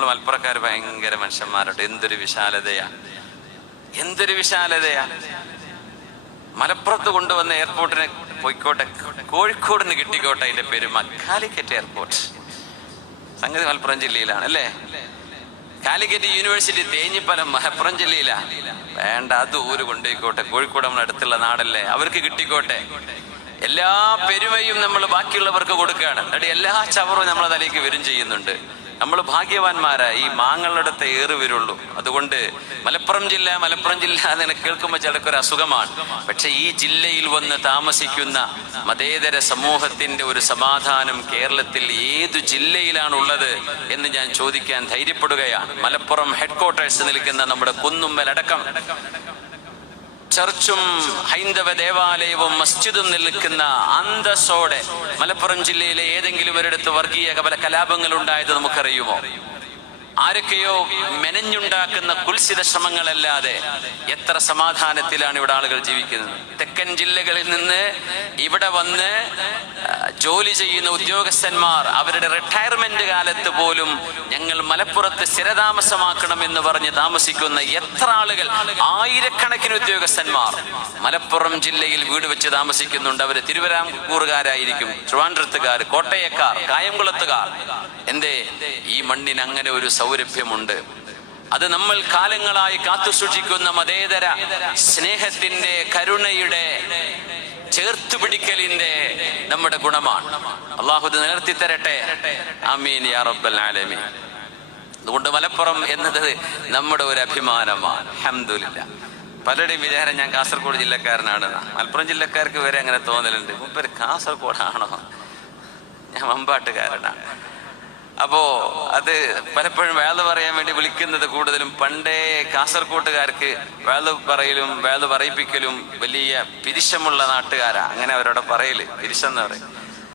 നമ്മൾ മലപ്പുറക്കാർ ഭയങ്കര മനുഷ്യന്മാരുണ്ട്. എന്തൊരു വിശാലതയാ, എന്തൊരു വിശാലതയാ. മലപ്പുറത്ത് കൊണ്ടുവന്ന എയർപോർട്ടിന് പോയിക്കോട്ടെ, കോഴിക്കോടിന് കിട്ടിക്കോട്ടെ, അതിന്റെ പേര് കാലിക്കറ്റ് എയർപോർട്ട്. സംഗതി മലപ്പുറം ജില്ലയിലാണ് അല്ലേ? കാലിക്കറ്റ് യൂണിവേഴ്സിറ്റി തേഞ്ഞിപ്പലം മലപ്പുറം ജില്ലയിലാ. വേണ്ട, അത് ഊര് കൊണ്ടുപോയിക്കോട്ടെ, കോഴിക്കോട് നമ്മുടെ അടുത്തുള്ള നാടല്ലേ, അവർക്ക് കിട്ടിക്കോട്ടെ. എല്ലാ പെരുമയും നമ്മൾ ബാക്കിയുള്ളവർക്ക് കൊടുക്കുകയാണ്. എന്നിട്ട് എല്ലാ ചവറും നമ്മളെ തലേക്ക് വരും ചെയ്യുന്നുണ്ട്. നമ്മൾ ഭാഗ്യവാന്മാരാ, ഈ മാങ്ങളുടെത്തെ ഏറ് വരുള്ളൂ. അതുകൊണ്ട് മലപ്പുറം ജില്ല എന്ന് കേൾക്കുമ്പോൾ ചിലക്കൊരു അസുഖമാണ്. പക്ഷെ ഈ ജില്ലയിൽ വന്ന് താമസിക്കുന്ന മതേതര സമൂഹത്തിന്റെ ഒരു സമാധാനം കേരളത്തിൽ ഏതു ജില്ലയിലാണുള്ളത് എന്ന് ഞാൻ ചോദിക്കാൻ ധൈര്യപ്പെടുകയാണ്. മലപ്പുറം ഹെഡ്ക്വാർട്ടേഴ്സ് നിൽക്കുന്ന നമ്മുടെ കുന്നുമ്മലടക്കം ചർച്ചും ഹൈന്ദവ ദേവാലയവും മസ്ജിദും നിൽക്കുന്ന അന്തസ്സോടെ മലപ്പുറം ജില്ലയിലെ ഏതെങ്കിലും ഒരിടത്ത് വർഗീയ കലാപങ്ങൾ ഉണ്ടായത് നമുക്കറിയുമോ? ആരൊക്കെയോ മെനഞ്ഞുണ്ടാക്കുന്ന കുൽസിത ശ്രമങ്ങളല്ലാതെ എത്ര സമാധാനത്തിലാണ് ഇവിടെ ആളുകൾ ജീവിക്കുന്നത്. തെക്കൻ ജില്ലകളിൽ നിന്ന് ഇവിടെ വന്ന് ജോലി ചെയ്യുന്ന ഉദ്യോഗസ്ഥന്മാർ അവരുടെ റിട്ടയർമെന്റ് കാലത്ത് പോലും ഞങ്ങൾ മലപ്പുറത്ത് സ്ഥിരതാമസമാക്കണം എന്ന് പറഞ്ഞ് താമസിക്കുന്ന എത്ര ആളുകൾ, ആയിരക്കണക്കിന് ഉദ്യോഗസ്ഥന്മാർ മലപ്പുറം ജില്ലയിൽ വീട് വെച്ച് താമസിക്കുന്നുണ്ട്. അവര് തിരുവിതാംകൂറുകാരായിരിക്കും, ട്രിവാൻഡ്രത്തുകാർ, കോട്ടയക്കാർ, കായംകുളത്തുകാർ. എന്തേ? ഈ മണ്ണിന് അങ്ങനെ ഒരു സൗരഭ്യമുണ്ട്. അത് നമ്മൾ കാലങ്ങളായി കാത്തു സൂക്ഷിക്കുന്ന മതേതര സ്നേഹത്തിന്റെ, കരുണയുടെ, ചേർത്തുപിടിക്കലിന്റെ നമ്മുടെ ഗുണമാണ്. അള്ളാഹു നിലർത്തി തരട്ടെ. ആമീൻ യാ റബ്ബൽ ആലമീൻ. അതുകൊണ്ട് മലപ്പുറം എന്നത് നമ്മുടെ ഒരു അഭിമാനമാണ്. അൽഹംദുലില്ലാ. പലരുടെയും വിചാരം ഞാൻ കാസർഗോഡ് ജില്ലക്കാരനാണ്. മലപ്പുറം ജില്ലക്കാർക്ക് വരെ അങ്ങനെ തോന്നലുണ്ട്, മുമ്പ് കാസർഗോഡാണോ, ഞാൻ മമ്പാട്ടുകാരനാണ്. അപ്പോ അത് പലപ്പോഴും വേള പറയാൻ വേണ്ടി വിളിക്കുന്നത് കൂടുതലും പണ്ടേ കാസർഗോട്ടുകാർക്ക് വേള പറയലും വേള പറയിപ്പിക്കലും വലിയ പിരിശമുള്ള നാട്ടുകാരാ. അങ്ങനെ അവരോട് പറയല് പിരിശെന്ന് പറയും.